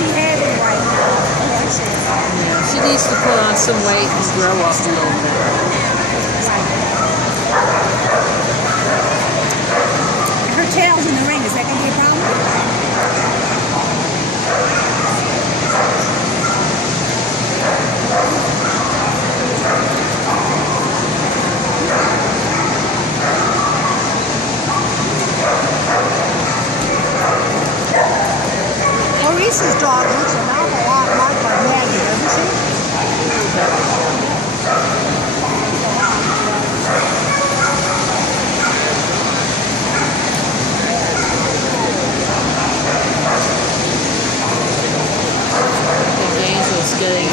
behaving right now. Yeah, she needs to put on some weight and grow up a little bit. Her tail's in the ring. Is that going to be a problem? Maurice's dog looks an awful lot like Maggie, doesn't she? James was getting a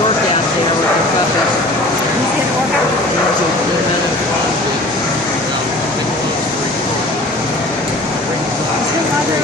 workout there with the puppies. He's getting a workout? Is her mother,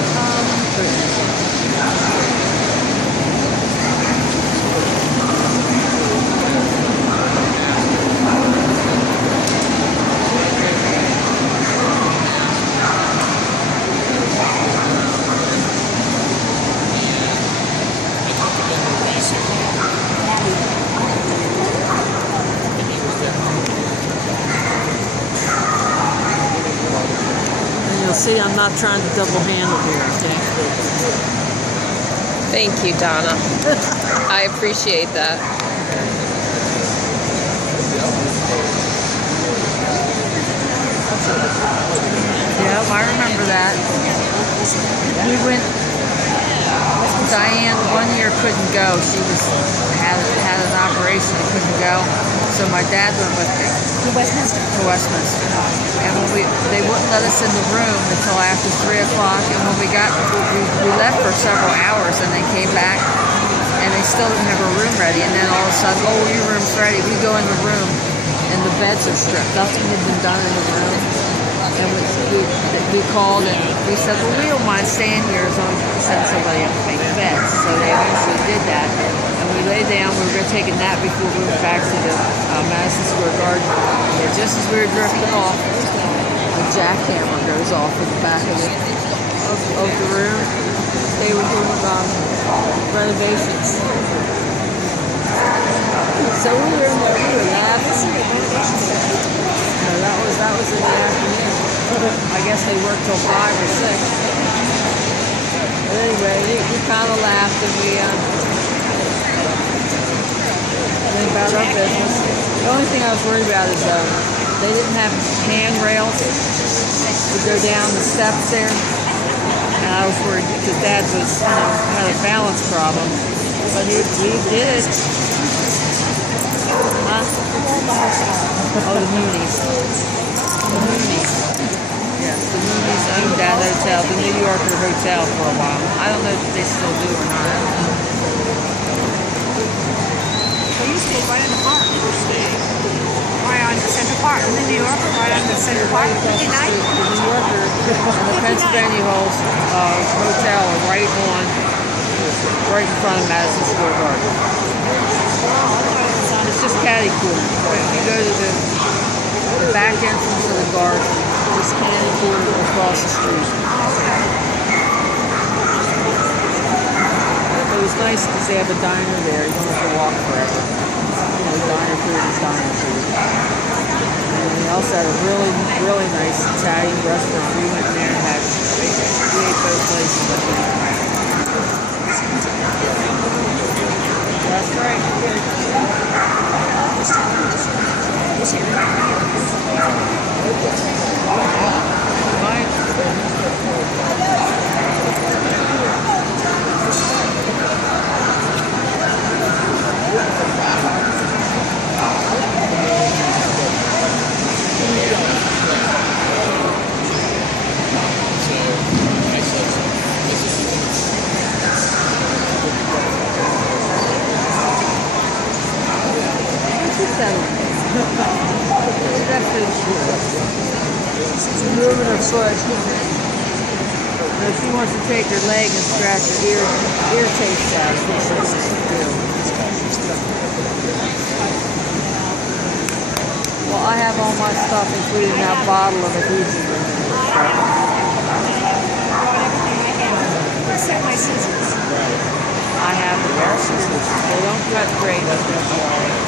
You'll see I'm not trying to double handle here, okay? Thank you, Donna. I appreciate that. Yeah, I remember that. We went, Diane 1 year couldn't go. She had an operation and couldn't go. So my dad went with me. to Westminster? To Westminster. And when they wouldn't let us in the room until after 3 o'clock. And when we left for several hours and then came back and they still didn't have a room ready. And then all of a sudden, oh, your room's ready. We go in the room and the beds are stripped. Nothing had been done in the room. And we called and we said, well, we don't mind staying here as long as we send somebody up to make beds. So they eventually did that. And we lay down. We were going to take a nap before we went back to the Madison Square Garden. And just as we were drifting off, a jackhammer goes off in the back of the room. They were doing renovations. So we were in there, we were laughing. No, that was in the afternoon. I guess they worked till 5 or 6. But anyway, we kind of laughed and we then about our business. The only thing I was worried about is they didn't have handrails to go down the steps there. And I was worried because Dad was, had a balance problem. But he did it. Huh? Oh, the Moonies. The Moonies. Yes, the Moonies owned that hotel, the New Yorker Hotel, for a while. I don't know if they still do or not. So you stayed right in the park. Right on Central Park. In the New Yorker, right on the Central Park. Pretty nice. The New Yorker and the Pennsylvania Hotel are right in front of Madison Square Garden. It's just catty corner. If you go to the back entrance of the garden, just catty corner across the street. It was nice because they have a diner there. You don't have to walk forever. Diner food is diner food. And they also had a really, really nice Italian restaurant. We went there and we ate both places. That's right. She's moving her foot. If she wants to take her leg and scratch her ear tapes out, that's what she should do. Well, I have all my stuff, including that bottle of adhesive. Except my scissors. I have the bear scissors. They don't cut great.